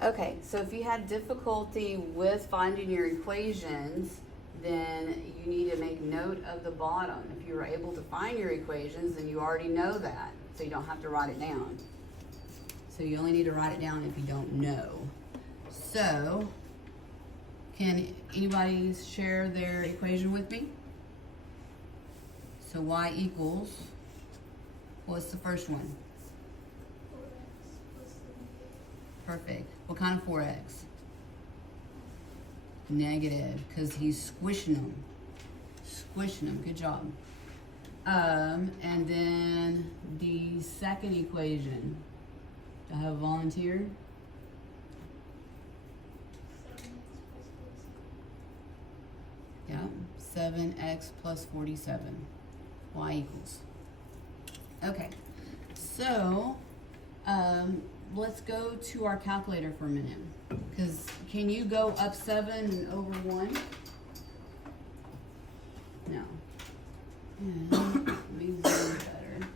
Okay, so if you had difficulty with finding your equations, then you need to make note of the bottom. If you were able to find your equations, then you already know that, so you don't have to write it down. So you only need to write it down if you don't know. So, can anybody share their equation with me? So y equals, what's the first one? 4x plus 78. Perfect. What kind of 4x? Negative, because he's squishing them. Squishing them. Good job. And then the second equation. Do I have a volunteer? 7x plus 47. Yeah, 7x plus 47. Y equals. Okay, so let's go to our calculator for a minute. Because can you go up 7 and over 1? No. And let me zoom better.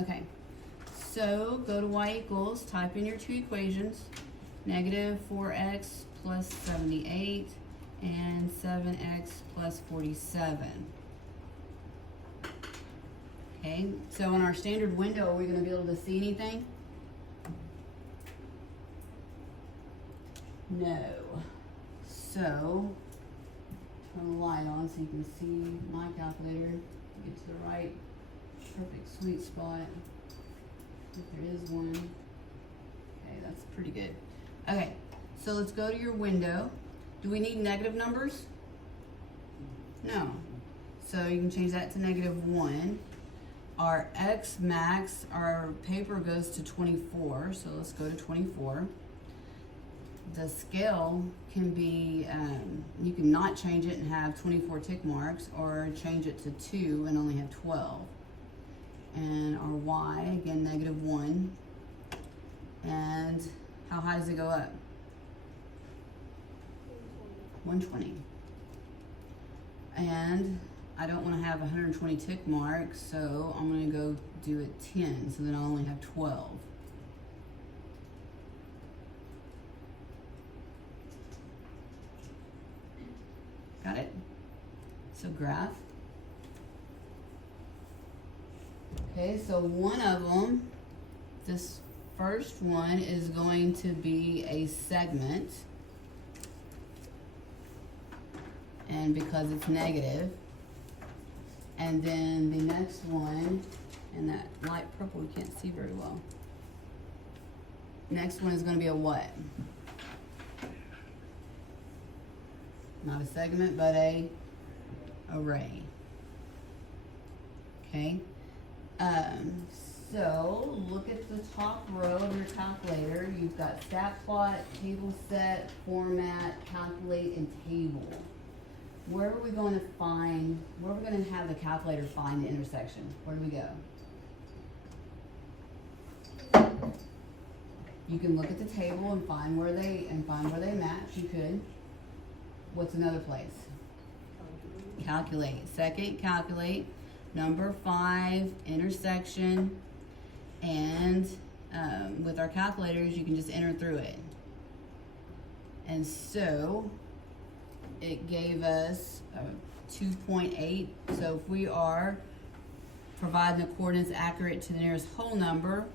Okay, so go to y equals, type in your two equations, negative 4x plus 78 and 7x plus 47. Okay, so in our standard window, are we going to be able to see anything? No. So, turn the light on so you can see my calculator. Get to the right perfect sweet spot. If there is one. Okay, that's pretty good. Okay, so let's go to your window. Do we need negative numbers? No. So you can change that to -1. Our X max, our paper goes to 24, so let's go to 24. The scale can be, you can not change it and have 24 tick marks, or change it to 2 and only have 12. And our Y, again, -1. And how high does it go up? 120. And I don't want to have 120 tick marks, so I'm going to go do it 10, so then I'll only have 12. Got it? So graph. Okay, so one of them, this first one is going to be a segment. And because it's negative. And then the next one, and that light purple we can't see very well. Next one is going to be a what? Not a segment, but a array. Okay. So look at the top row of your calculator. You've got stat plot, table set, format, calculate, and table. Where are we going to find, where are we going to have the calculator find the intersection? Where do we go? You can look at the table and find where they match. You could. What's another place? Calculate. Second, calculate. Number 5, intersection. And with our calculators, you can just enter through it. And so it gave us 2.8. So if we are providing the coordinates accurate to the nearest whole number,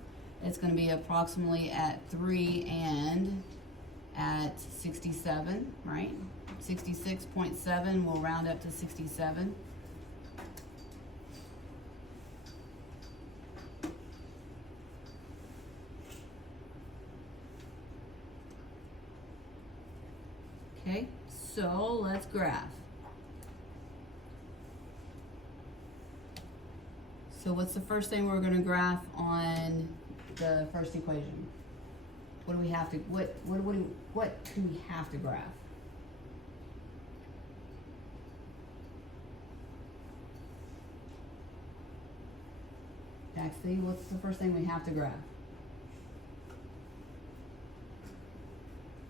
it's going to be approximately at 3 and at 67, right? 66.7, we'll round up to 67. Okay, so let's graph. So what's the first thing we're going to graph on the first equation? What do we have to, what do we have to graph? Daxley, what's the first thing we have to graph?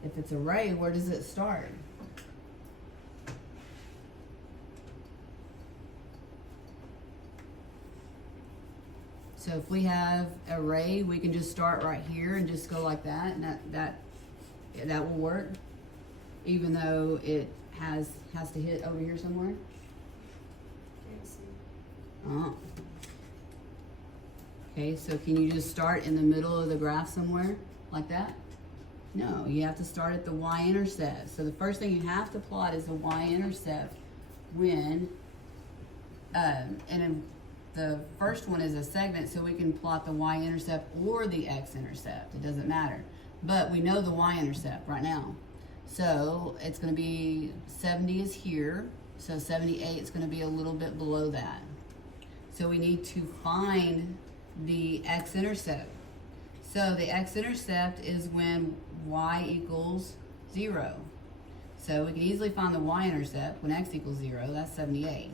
If it's array, where does it start? So if we have array, we can just start right here and just go like that, and that will work, even though it has to hit over here somewhere. Can't see. Oh. Okay, so can you just start in the middle of the graph somewhere like that? No, you have to start at the y-intercept. So the first thing you have to plot is the y-intercept when, and then the first one is a segment, so we can plot the y-intercept or the x-intercept. It doesn't matter. But we know the y-intercept right now. So it's going to be 70 is here, so 78 is going to be a little bit below that. So we need to find the x-intercept. So the x-intercept is when y equals 0. So we can easily find the y-intercept when x equals 0, that's 78.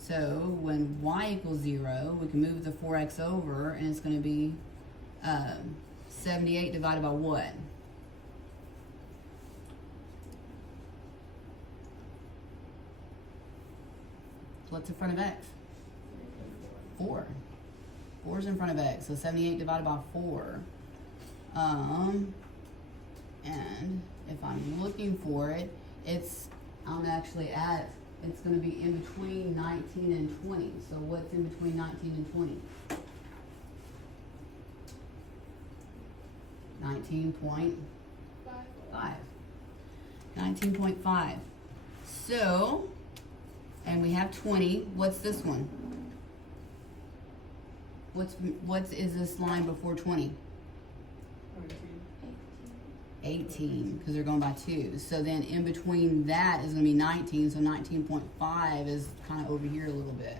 So when y equals 0, we can move the 4x over, and it's going to be 78 divided by what? What's in front of x? 4. 4 is in front of x, so 78 divided by 4. And if I'm looking for it, I'm actually at, it's going to be in between 19 and 20. So what's in between 19 and 20? 19.5. 19.5. So, and we have 20. What's this one? What is this line before 20? 18, because they're going by 2. So then in between that is going to be 19, so 19.5 is kind of over here a little bit.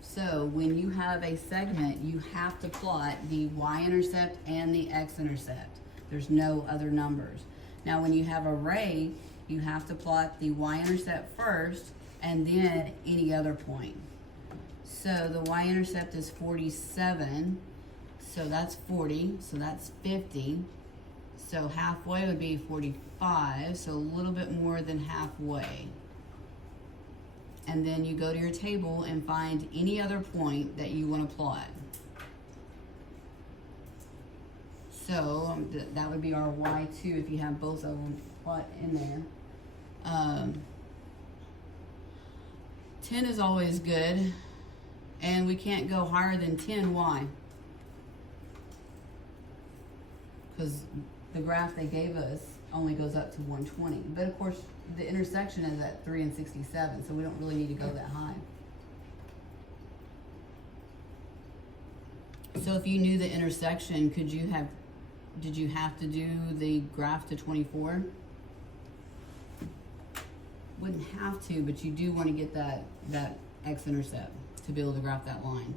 So when you have a segment, you have to plot the y-intercept and the x-intercept. There's no other numbers. Now when you have an array, you have to plot the y-intercept first and then any other point. So the y-intercept is 47, so that's 40, so that's 50. So halfway would be 45, so a little bit more than halfway. And then you go to your table and find any other point that you want to plot. So that would be our y2 if you have both of them plot in there. 10 is always good, and we can't go higher than 10. Why? Because the graph they gave us only goes up to 120. But of course, the intersection is at 3 and 67, so we don't really need to go that high. So if you knew the intersection, did you have to do the graph to 24? Wouldn't have to, but you do want to get that x-intercept to be able to graph that line.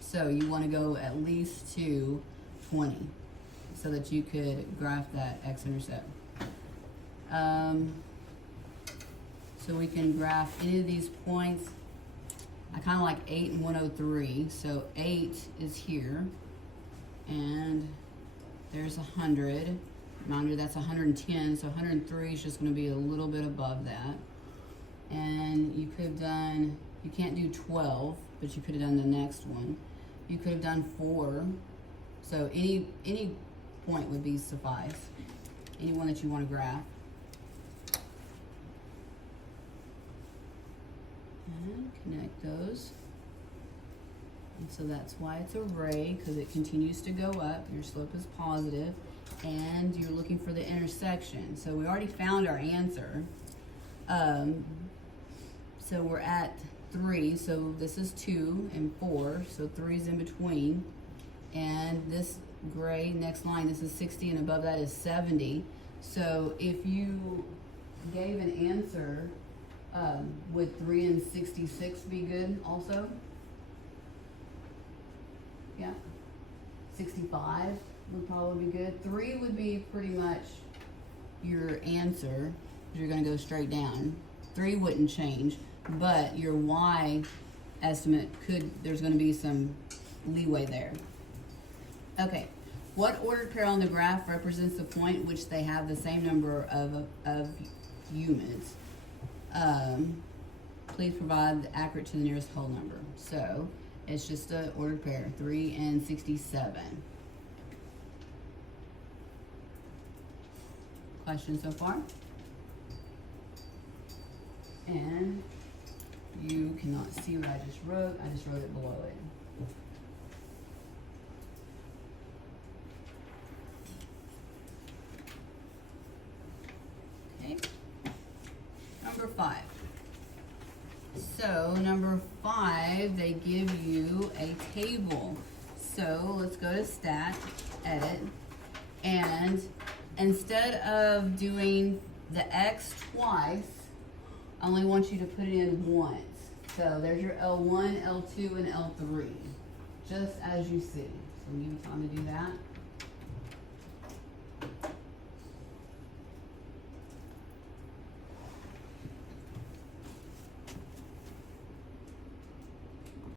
So you want to go at least to 20 so that you could graph that x-intercept. So we can graph any of these points. I kind of like 8 and 103. So 8 is here, and there's 100. Reminder, that's 110, so 103 is just going to be a little bit above that. And you could have done, you can't do 12, but you could have done the next one. You could have done 4. So any point would be suffice. Any one that you want to graph. And connect those. And so that's why it's array, because it continues to go up. Your slope is positive. And you're looking for the intersection. So we already found our answer. So we're at 3. So this is 2 and 4. So 3 is in between. And this gray next line, this is 60, and above that is 70. So if you gave an answer, would 3 and 66 be good also? Yeah. 65 would probably be good. 3 would be pretty much your answer. You're going to go straight down. 3 wouldn't change, but your y estimate there's going to be some leeway there. Okay, What ordered pair on the graph represents the point which they have the same number of units? Please provide the accurate to the nearest whole number. So it's just a ordered pair, 3 and 67. Questions so far? And you cannot see what I just wrote it below it. Okay. Number 5. So number 5, they give you a table. So let's go to stat, edit, and instead of doing the X twice, I only want you to put it in once. So there's your L1, L2, and L3, just as you see. So we give you time to do that.